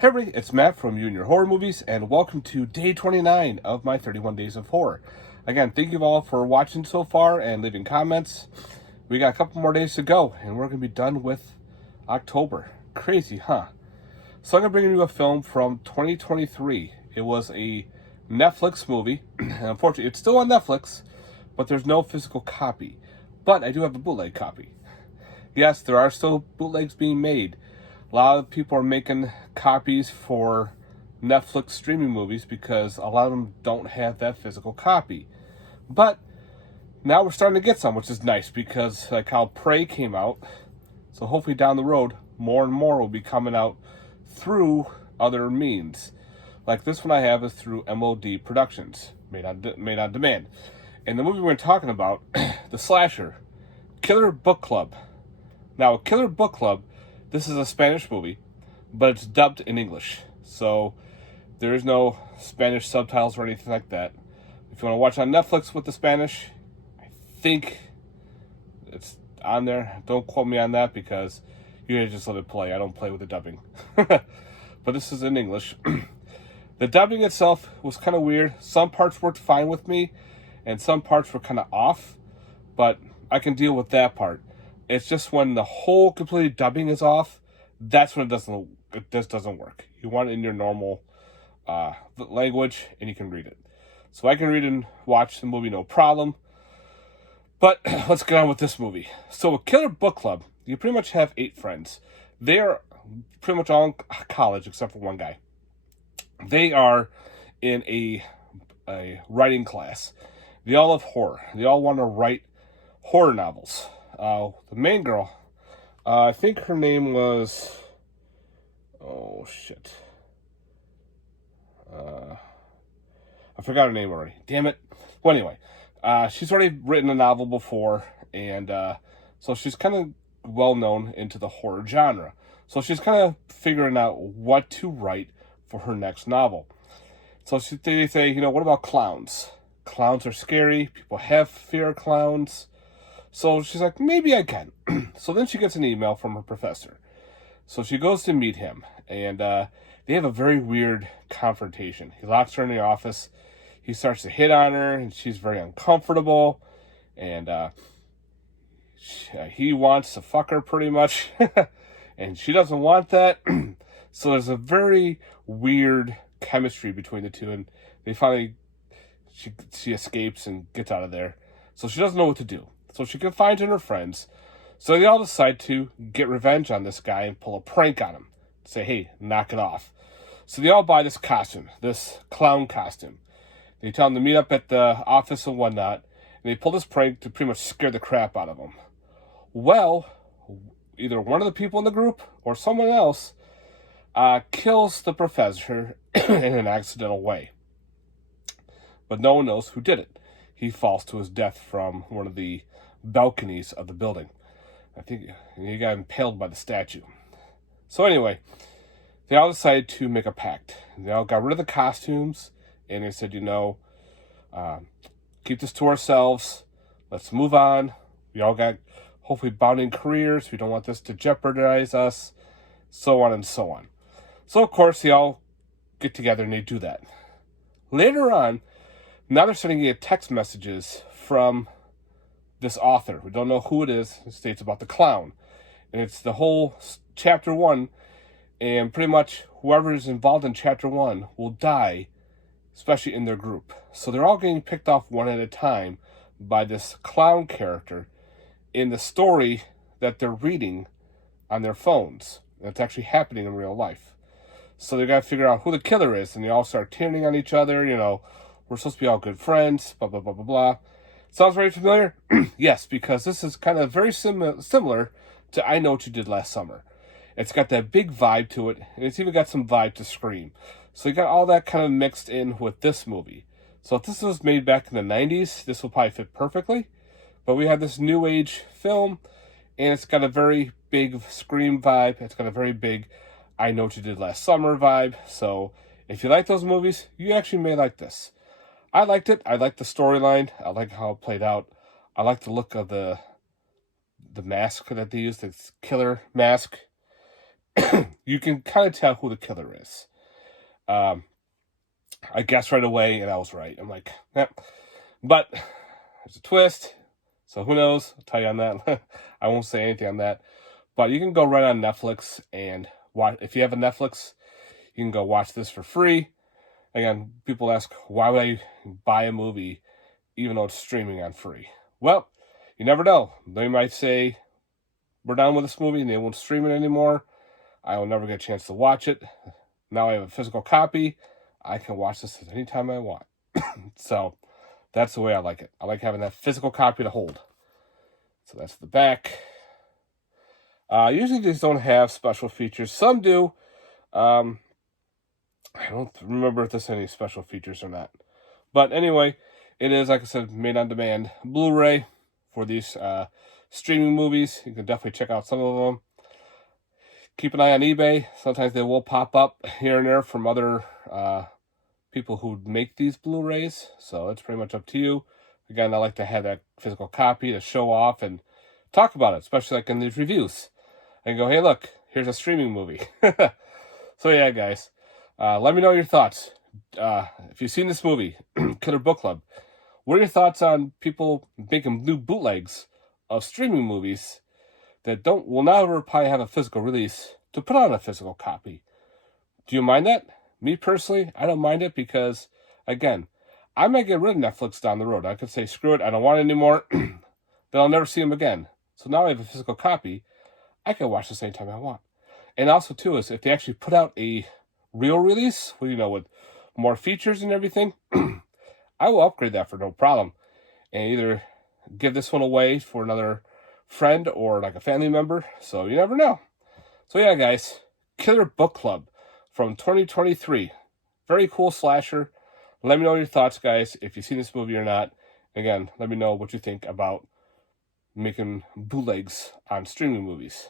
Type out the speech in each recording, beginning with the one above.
Hey everybody, it's Matt from You and Your Horror Movies, and welcome to day 29 of my 31 Days of Horror. Again, thank you all for watching so far and leaving comments. We got a couple more days to go, and we're going to be done with October. Crazy, huh? So I'm going to bring you a film from 2023. It was a Netflix movie. Unfortunately, it's still on Netflix, but there's no physical copy. But I do have a bootleg copy. Yes, there are still bootlegs being made. A lot of people are making copies for Netflix streaming movies because a lot of them don't have that physical copy. But now we're starting to get some, which is nice because like how Prey came out, so hopefully down the road, more and more will be coming out through other means. Like this one I have is through MOD Productions, made on demand. And the movie we're talking about, the slasher, Killer Book Club. Now, Killer Book Club, this is a Spanish movie, but it's dubbed in English. So there is no Spanish subtitles or anything like that. If you want to watch on Netflix with the Spanish, I think it's on there. Don't quote me on that because you guys just let it play. I don't play with the dubbing. But this is in English. The dubbing itself was kind of weird. Some parts worked fine with me, and some parts were kind of off. But I can deal with that part. It's just when the whole completely dubbing is off, that's when it just doesn't work. You want it in your normal language, and you can read it. So I can read and watch the movie no problem. But let's get on with this movie. So with Killer Book Club, you pretty much have 8 friends. They are pretty much all in college except for one guy. They are in a writing class. They all love horror. They all want to write horror novels. The main girl, I think her name was, oh shit, I forgot her name already, damn it. Well, anyway, she's already written a novel before, and so she's kind of well known into the horror genre. So she's kind of figuring out what to write for her next novel. So they say, what about clowns? Clowns are scary, people have fear of clowns. So she's like, maybe I can. So then she gets an email from her professor. So she goes to meet him, and they have a very weird confrontation. He locks her in the office. He starts to hit on her, and she's very uncomfortable. And he wants to fuck her pretty much, and she doesn't want that. So there's a very weird chemistry between the two, and they finally, she escapes and gets out of there. So she doesn't know what to do. So she confides in her friends. So they all decide to get revenge on this guy and pull a prank on him. Say, hey, knock it off. So they all buy this costume, this clown costume. They tell him to meet up at the office and whatnot. And they pull this prank to pretty much scare the crap out of him. Well, either one of the people in the group or someone else kills the professor in an accidental way. But no one knows who did it. He falls to his death from one of the balconies of the building. I think he got impaled by the statue. So anyway, they all decided to make a pact. They all got rid of the costumes, and they said, keep this to ourselves. Let's move on. We all got hopefully bounding careers. We don't want this to jeopardize us, so on and so on. So of course, they all get together and they do that. Later on, now they're starting to get text messages from this author. We don't know who it is. It states about the clown. And it's the whole chapter 1. And pretty much whoever is involved in chapter 1 will die, especially in their group. So they're all getting picked off one at a time by this clown character in the story that they're reading on their phones. That's actually happening in real life. So they got to figure out who the killer is. And they all start turning on each other, we're supposed to be all good friends, blah, blah, blah, blah, blah. Sounds very familiar? Yes, because this is kind of very similar to I Know What You Did Last Summer. It's got that big vibe to it, and it's even got some vibe to Scream. So you got all that kind of mixed in with this movie. So if this was made back in the 90s, this will probably fit perfectly. But we have this new age film, and it's got a very big Scream vibe. It's got a very big I Know What You Did Last Summer vibe. So if you like those movies, you actually may like this. I liked it. I liked the storyline. I like how it played out. I like the look of the mask that they used, this killer mask. you can kind of tell who the killer is. I guessed right away, and I was right. I'm like, yeah. But there's a twist, so who knows? I'll tell you on that. I won't say anything on that. But you can go right on Netflix and watch. If you have a Netflix, you can go watch this for free. Again, people ask, why would I buy a movie even though it's streaming on free? Well, you never know. They might say, we're done with this movie and they won't stream it anymore. I will never get a chance to watch it. Now I have a physical copy. I can watch this at any time I want. So that's the way I like it. I like having that physical copy to hold. So that's the back. Usually these don't have special features. Some do. I don't remember if there's any special features or not. But anyway, it is, like I said, made on demand Blu-ray for these streaming movies. You can definitely check out some of them. Keep an eye on eBay. Sometimes they will pop up here and there from other people who make these Blu-rays. So it's pretty much up to you. Again, I like to have that physical copy to show off and talk about it, especially like in these reviews. And go, hey, look, here's a streaming movie. So yeah, guys. Let me know your thoughts. If you've seen this movie, Killer Book Club, what are your thoughts on people making new bootlegs of streaming movies that will never probably have a physical release to put on a physical copy? Do you mind that? Me personally, I don't mind it because, again, I might get rid of Netflix down the road. I could say, screw it, I don't want it anymore. Then I'll never see them again. So now I have a physical copy. I can watch this anytime I want. And also, too, is if they actually put out a real release, with more features and everything, I will upgrade that for no problem. And either give this one away for another friend or like a family member. So you never know. So yeah, guys, Killer Book Club from 2023. Very cool slasher. Let me know your thoughts, guys, if you've seen this movie or not. Again, let me know what you think about making bootlegs on streaming movies.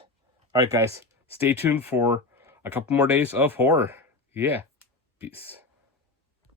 All right, guys, stay tuned for a couple more days of horror. Yeah. Peace.